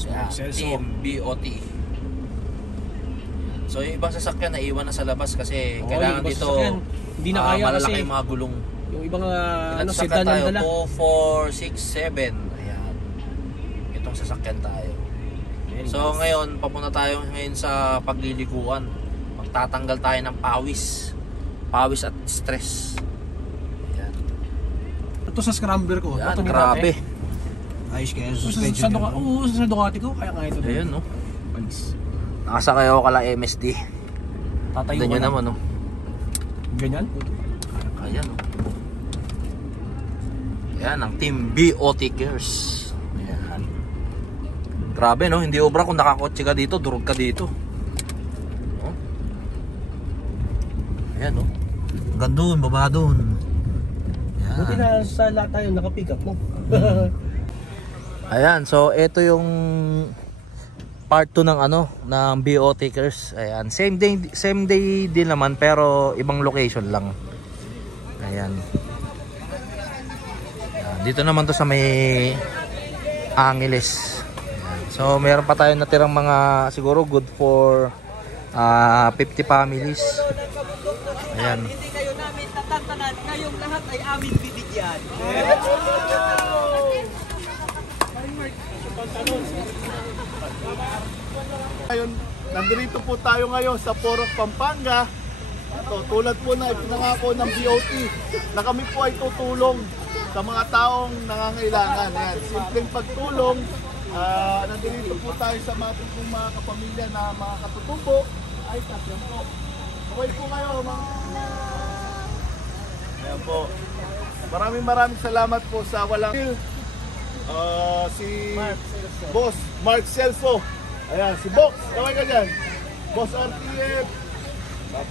Boss Mark Celso. Team BOT. So yung ibang sasakyan naiwan na sa labas kasi kailangan dito hindi na kaya malalaki kasi yung mga gulong. yung ibang Sasakyan sedan tayo, ang dala. 2, 4, 6, 7. Ayan. Itong sasakyan tayo. So ngayon, papunta tayo ngayon sa pagliliguan. Magtatanggal tayo ng pawis. Pawis at stress. Ayan. Ito sa scrambler ko. Ayan, ito grabe. Ayos kaya Sa suspension. Ducati ko, kaya nga ito. Ayun, no? Ayos. Nakasakay ako kala MSD. Tatayo Tignan ka nyo na. naman, no? Ganyan? Kaya, no? Ayan, ang Team BOT Gears. Ayan. Grabe, no? Hindi obra kung nakakotse ka dito, durog ka dito. Oh. Ayan, no? Hanggang doon, baba doon. Ayan. Buti na sa lahat tayo nakapick up mo. Ayan, so ito yung part 2 ng ng BOT Gears. Ayan, same day din naman pero ibang location lang. Ayan. Ayan, dito naman to sa may Angeles. Ayan. So meron pa tayong natirang mga siguro good for 50 families. Ayan. Hindi kayo namin tatantanan, kayong lahat ay amin bibigyan. Ngayon, nandito po tayo ngayon sa Porac, Pampanga. Ito, tulad po na ipinangako ng BOT na kami po ay tutulong sa mga taong nangangailangan. Ayan, simpleng pagtulong. Nandito po tayo sa mga kapamilya na mga katutubo. Ay, tatyan po. Okay po kayo, mga... Ayan po. Maraming salamat po sa walang... si Boss Mark Celso. Ayan, si Box. Kaway ka dyan. Boss RTF.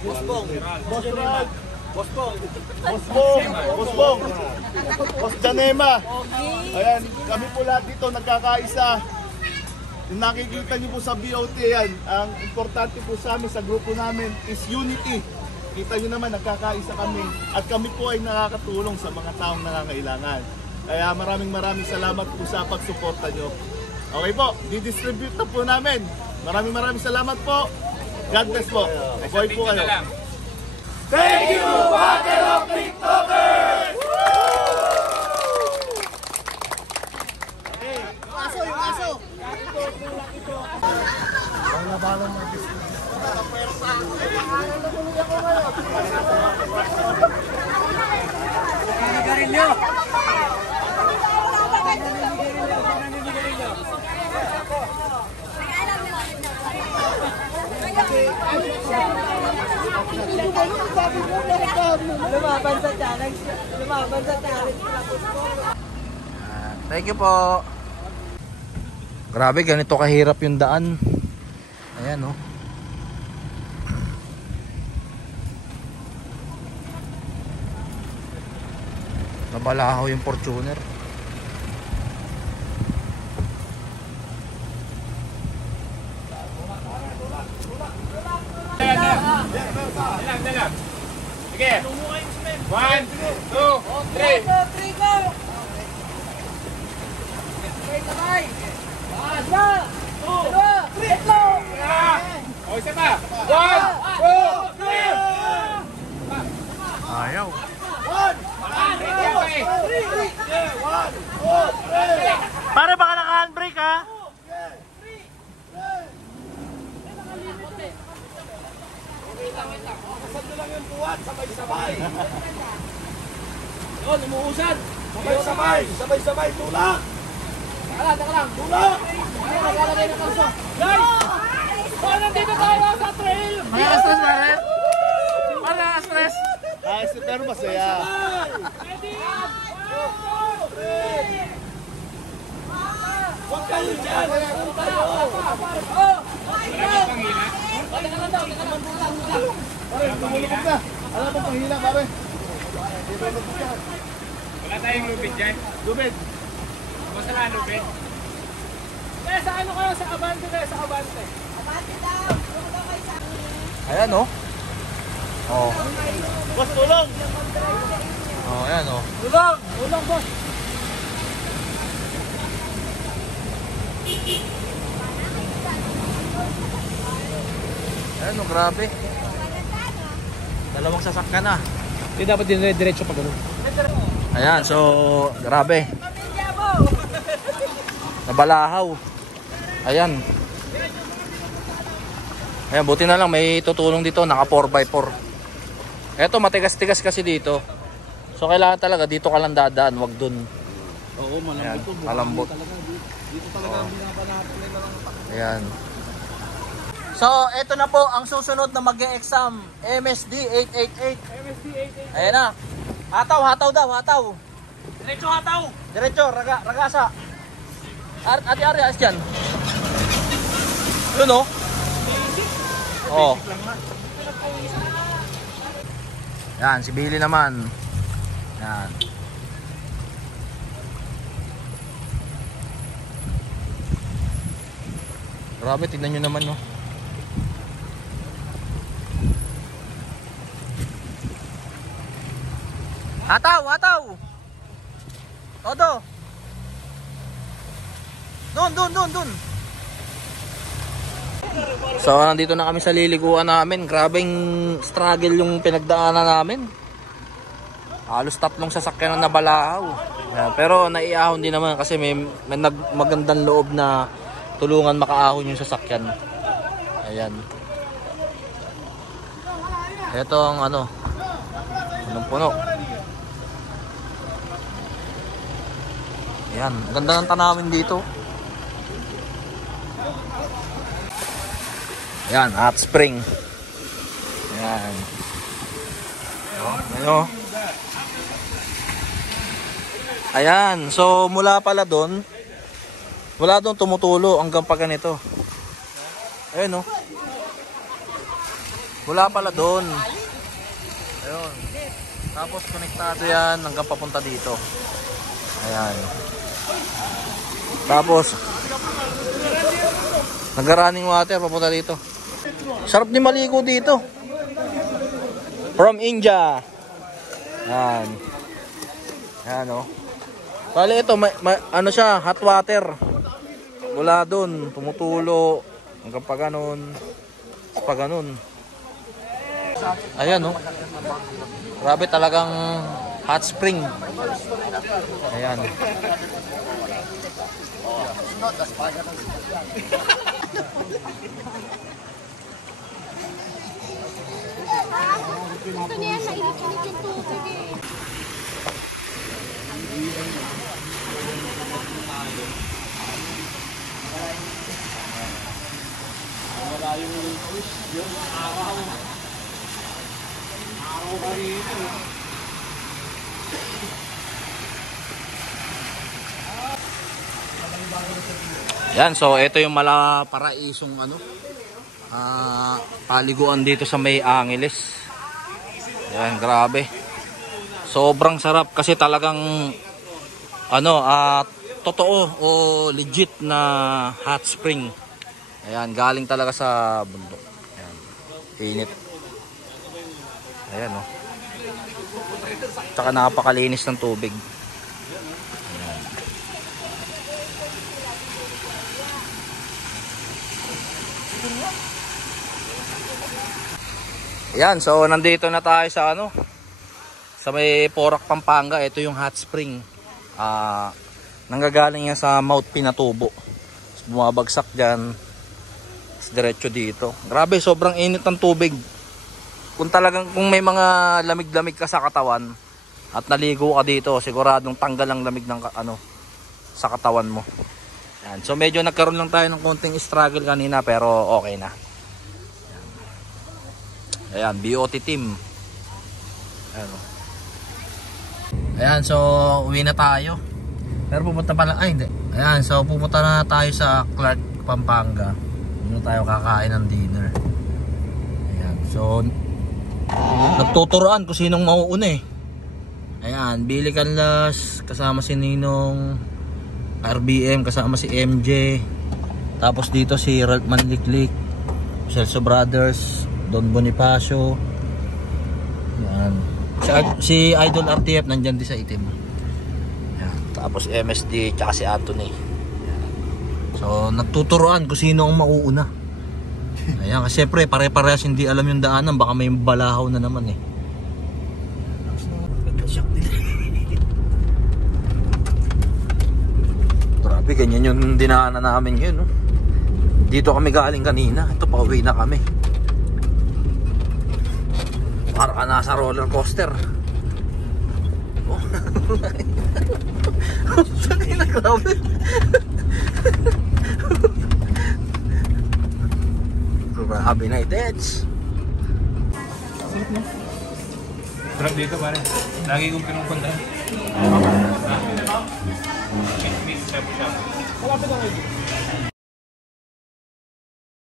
Boss Bong. Boss Rag. Boss Bong. Boss Bong. Boss Bong. Boss Janema. Ayan, kami po lahat dito nagkakaisa. Yung nakikita niyo po sa BOT yan, ang importante po sa amin, sa grupo namin is unity. Kita niyo naman, nagkakaisa kami. At kami po ay nakakatulong sa mga taong nangangailangan. Kaya maraming salamat po sa pagsuporta nyo. Okay po, didistribute na po namin. Maraming salamat po. God bless po. Boy po kayo. Thank you, Battle of TikTokers! Yung aso! Ang nabalang mag-distribute. Garilyo! Lumaban sa challenge. Thank you po. Grabe, ganito kahirap yung daan. Ayan, oh. Nabalahaw yung Fortuner. Dalang. Sige. 1, 2, 3. O, isa pa. 1, 2, 3. Ayaw. Pare, baka naka-handbrake ha. Kasando lang yung buwan, sabay-sabay. Yun, umuusad. Sabay-sabay, tulak. Taka lang. Tulak. Naglalagay ng kalso. Guys! Oh, nandito tayo sa trail! Nakaka-stress pare? Pare, nakaka-stress? Pero masaya. Huwag kayo dyan! Huwag tayo! Pare, tumulog na. Alam mo, panghila, pare. Wala tayong lubid dyan. Lubid. Basta na lubid. Sa ano kayo? Sa Abante kayo? Sa Abante. Ayan, oh. Oh. Boss, tulong. Oh, ayan, oh. Ulang! Ulang, boss! Ayan o, grabe. Dalawang sasakyan na. Hindi dapat dire-diretso pa ganun. Ayan, so grabe. Nabalahaw. Ayan. Ayan, buti na lang may tutulong dito, naka 4x4. Eto, matigas-tigas kasi dito. So kailangan talaga dito ka lang dadaan, wag dun. Oo, Ayan, malambot to. malambot. Dito talaga ang binabanatan nila ng Ayan. So, eto na po ang susunod na mag-e-exam. MSD 888. Ayan na. Hataw daw, hataw. Diretso hataw! Diretso, ragasa. Ate Ari, ayos dyan. Yun o. Oh. Yan, si Billy naman. Yan. Grabe, tignan nyo naman, no. Hataw! Todo! Dun! So, nandito na kami sa liliguan namin. Grabeng struggle yung pinagdaanan namin. Halos 3 sasakyan na nabalahaw. Pero naiahon din naman kasi may magandang loob na tulungan makaahon yung sasakyan. Ayan. Ito ang anong puno. Ayan, ganda ng tanawin dito. Ayan, hot spring. Ayan. Ayan, so mula doon tumutulo hanggang pa ganito. Ayan o. Mula pala doon. Ayun. Tapos konektado yan hanggang papunta dito. Ayan. Tapos nag-running water papunta dito. Sarap din maligo dito. From India. Yan. Yan o. Bali ito, ano siya, hot water. Mula doon, tumutulo hanggang pa ganun. Pa ganun. Ayan o. Grabe talagang hot spring. Ayan. Ito niya, mainit-init yung tubig eh. Yan, so ito yung Malaparaisong paliguan dito sa May Angeles. Yan, grabe. Sobrang sarap kasi talagang totoo o legit na hot spring. Ayan, galing talaga sa bundok. Ayan, init. Ayan, oh. Tsaka napakalinis ng tubig. Ayan, so nandito na tayo sa sa may Porac, Pampanga. Ito yung hot spring. Nanggagaling yan sa Mount Pinatubo. Bumabagsak dyan. Diretso dito. Grabe, sobrang init ng tubig. Kung may mga lamig-lamig ka sa katawan at naligo ka dito, siguradong tanggal ang lamig ng sa katawan mo. Ayan, so medyo nagkaroon lang tayo ng konting struggle kanina pero okay na. Ayan, BOT team. Ayan, so uwi na tayo. Pero pupunta pala, hindi. Ayan, so pupunta na tayo sa Clark, Pampanga. Doon tayo kakain ng dinner. Ayan, so nagtuturoan kung sinong mauuna eh. Ayan, Billy Canlas, kasama si Ninong, RBM, kasama si MJ. Tapos dito si Ralph Manliklik, Celso Brothers, Don Bonifacio. Yan. Si Idol RTF nandyan din sa itim. Yan. Tapos MSD tsaka si Anthony. Yan. So nagtuturoan kung sino ang mauuna. Ayan, kasi syempre pare-parehas hindi alam yung daanan, baka may balahaw na naman eh. Grabe, ganyan yung dinaanan namin ngayon, no? Dito kami galing kanina, ito pauwi na kami. Para ka nasa roller coaster. Oh. Sakay na, grabe. Grabe na itets. Sarap dito pare. Lagi kong pinupuntahan. Meet shabu-shabu. Malapit na kayo.